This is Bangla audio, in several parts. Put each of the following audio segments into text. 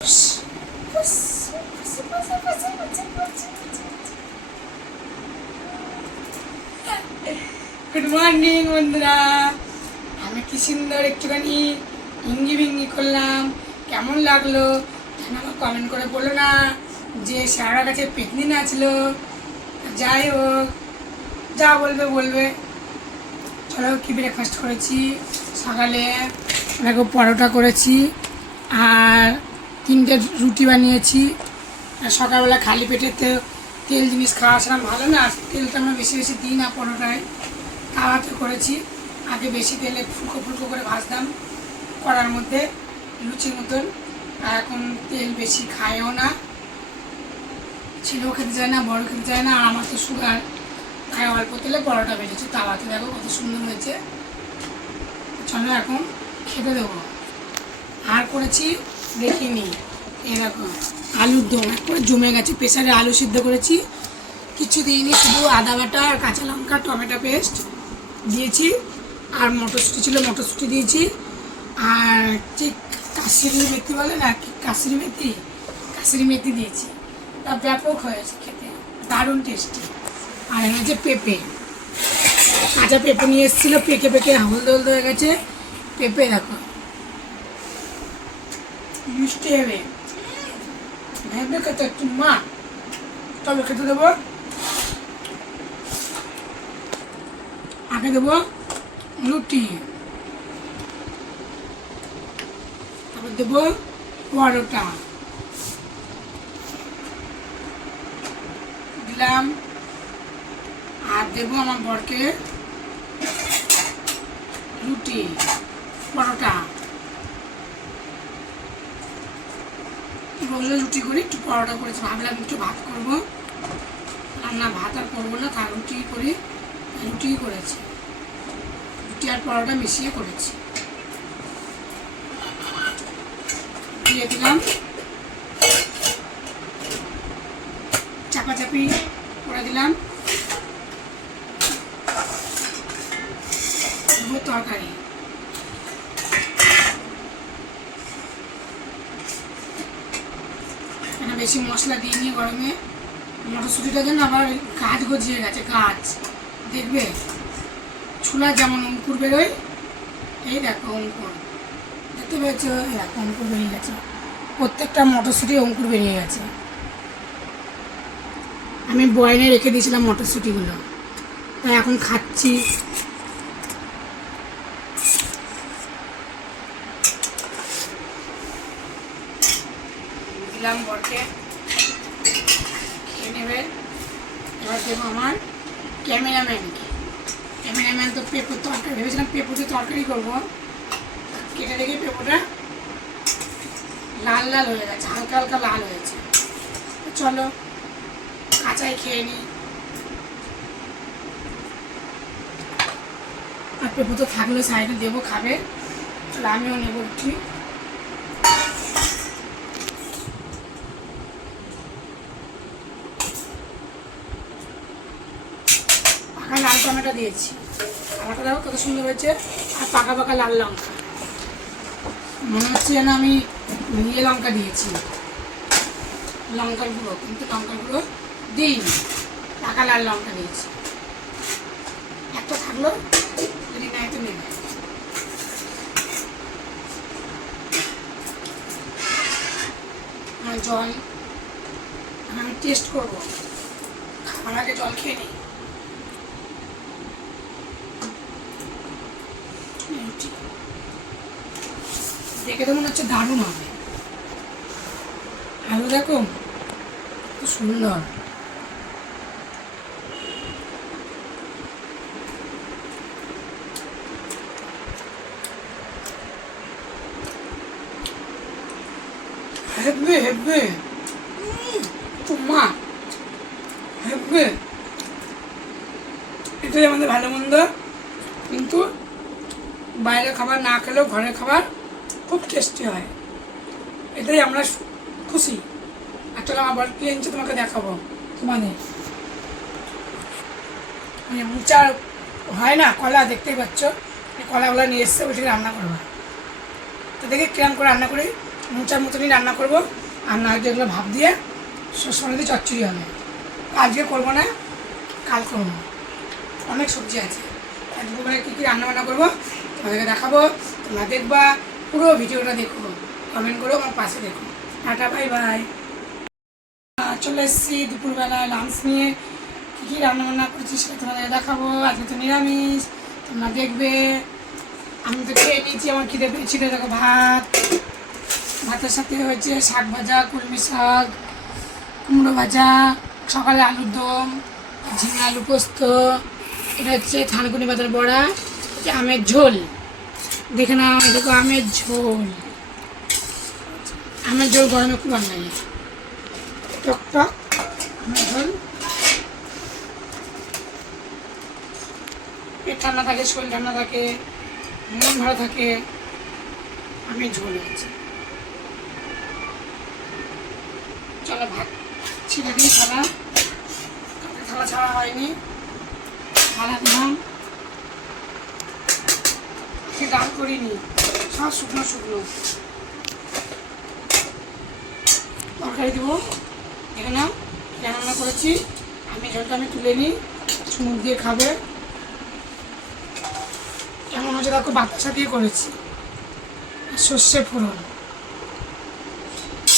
गुड मॉर्निंग बंधुरा हमें कि सुंदर एकटूखानी हिंगी भिंगी करलाम केमन लागलो कमेंट करे बोलो ना जे सारा गाছে পেতনি নাচলো যাই হোক যা বলবে বলবে। চলো কি ব্রেকফাস্ট করেছি সকালে দেখো পরোটা করেছি আর 3টে রুটি বানিয়েছি। সকালবেলা খালি পেটে তেল জিনিস খাওয়া ছাড়া ভালো না, তেলটা আমরা বেশি বেশি দিই না পরোটায়, তাওয়াতে করেছি। আগে বেশি তেলে ফুলকো ফুলকো করে ভাজতাম কড়ার মধ্যে লুচির মতন, আর এখন তেল বেশি খায়ও না, ছেলেও খেতে চায় না, বড় খেতে চায় না, আর আমার তো সুগার, তাই অল্প তেলে পরোটা বেজেছে তাওয়াতে। দেখো কত সুন্দর হয়েছে। চলো এখন খেতে দেবো। আর করেছি দেখিনি এরকম আলুর দম একবারে জমে গেছে, প্রেসারে আলু সিদ্ধ করেছি, কিছু দিইনি, শুধু আদা বাটা আর কাঁচা লঙ্কা টমেটো পেস্ট দিয়েছি, আর মটরশুঁটি ছিল মটরশুঁটি দিয়েছি, আর ঠিক কাশ্মীরি মেথি বলে না, কাশ্মীরি মেথি দিয়েছি। তা ব্যাপক হয়েছে খেতে, দারুণ টেস্টি। আর এখানে হচ্ছে পেঁপে, কাঁচা পেঁপে নিয়ে এসেছিলো, পেকে পেকে হলদে হলদে হয়ে গেছে পেঁপে। দেখো মিষ্টি হবে, ভেবে খেতে একটু মা। তবে খেতে দেবো, আগে দেবো রুটি, তারপর দেবো পরোটা দিলাম, আর দেবো আমার বরকে রুটি পরোটা। রোজ রুটি করি, একটু পরোটা করেছি, ভাবলাম একটু ভাত করবো, রান্না ভাত আর করবো না, তার রুটি করি, রুটি করেছি, রুটি আর পরোটা মিশিয়ে করেছি। দিয়ে দিলাম, চাপাচাপি করে দিলাম তরকারি। বেশি মশলা দিইনি গরমে, মটরশুঁটিটা যেন আবার গাছ গজিয়ে গেছে, গাছ দেখবে ছোলা যেমন অঙ্কুর বেরোয়, এই দেখো অঙ্কুর দেখতে পেয়েছ, দেখো অঙ্কুর বেরিয়ে গেছে, প্রত্যেকটা মটরশুঁটি অঙ্কুর বেরিয়ে গেছে। আমি বয়নে রেখে দিয়েছিলাম মটরশুঁটিগুলো, তাই এখন খাচ্ছি। দিলাম বরকে, খেয়ে নেবে। এবার দেবো আমার ক্যামেরাম্যানকে। ক্যামেরাম্যান তো পেঁপোর তরকারি ভেবেছিলাম, পেঁপোতে তরকারি করবো, কেটে রেখে পেঁপোটা লাল লাল হয়ে গেছে, হালকা হালকা লাল হয়েছে। চলো কাঁচাই খেয়ে নিই। আর পেঁপো তো থাকলে সাইডে দেবো, খাবে। চলো আমিও নেবো একটু। লাল টমেটো দিয়েছি, কালারটা দেখো কত সুন্দর হয়েছে, আর পাকা পাকা লাল লঙ্কা, মনে হচ্ছে যেন আমি ইয়ে লঙ্কা দিয়েছি, লঙ্কার গুঁড়ো, কিন্তু লঙ্কার গুঁড়ো দিইনি, পাকা লাল লঙ্কা দিয়েছি। একটা থাকলো, যদি নেয় তো নেবে। জল আমি টেস্ট করবো, খাবার আগে জল খেয়ে নিই। দেখে তো মনে হচ্ছে দারুণ হবে। আলু দেখো খুব সুন্দর, হেব্বে হেব্বে মা হেব্বে। এটাই আমাদের ভালো মন্দ, কিন্তু বাইরের খাবার না খেলেও ঘরের খাবার খুব টেস্টি হয়, এটাই আমরা খুশি। আর চলো আমার বর কি এনেছে তোমাকে দেখাবো। তোমাদের মুচার হয় না কলা, দেখতেই পাচ্ছ, এই কলাগুলো নিয়ে এসছে, ওইটাকে রান্না করবো। তো দেখি কিরম করে রান্না করি, মোচার মতনই রান্না করবো। আর না হয়তো এগুলো ভাপ দিয়ে সরষে দিয়ে চচ্চড়ি হবে। আজকে করবো না, কাল করবো। অনেক সবজি আছে, আর দুপুরবেলা কী কী রান্নাবান্না করবো তোমাদেরকে দেখাবো। তোমরা দেখবা, পুরো ভিডিওটা দেখো, কমেন্ট করো, আমার পাশে দেখো। Tata, bye bye. চলে এসেছি দুপুরবেলা লাঞ্চ নিয়ে। কী কী রান্নাবান্না করছি সেটা তোমাদেরকে দেখাবো। আজকে তো নিরামিষ, তোমরা দেখবে। আমি তো খেয়ে নিয়েছি, আমার খিদে পেয়েছিল। দেখো ভাত, ভাতের সাথে হয়েছে শাক ভাজা, কলমি শাক, কুমড়ো ভাজা, সকালে আলুর দম, ঝিঙে আলু পোস্ত, এটা হচ্ছে থানকুনি পাতার বড়া, হচ্ছে আমের ঝোল। দেখে নাও, দেখো আমের ঝোল। আমের ঝোল গরমে খুব ভালো লাগে, টক টক আমের ঝোল। পেট ঠান্ডা থাকে, শরীর ঠান্ডা থাকে, মন ভালো থাকে, আমের ঝোল হয়েছে। চলো ভাত ছিঁড়ে দিই, থালা থালা ছাড়া হয়নি, থালা দিলাম। সে ডাল করিনি, সব শুকনো শুকনো। তরকারি দেবো, দেখে নাও রান্না করেছি। আমি ঝোলটা আমি তুলে নিই, চুমুক দিয়ে খাবে। কেমন হচ্ছে দেখো, বাতাসা দিয়ে করেছি, সর্ষে ফোড়ন।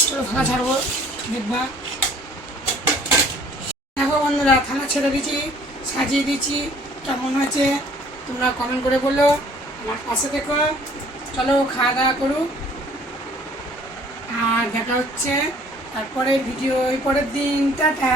চলো থালা ছাড়বো, দেখবা। দেখো বন্ধুরা, থালা ছেড়ে দিচ্ছি, সাজিয়ে দিচ্ছি। কেমন হয়েছে তোমরা কমেন্ট করে বলো, আমার পাশে দেখো। চলো খাওয়া দাওয়া করুক, আর দেখা হচ্ছে তারপরে ভিডিও পরের দিন। টাটা।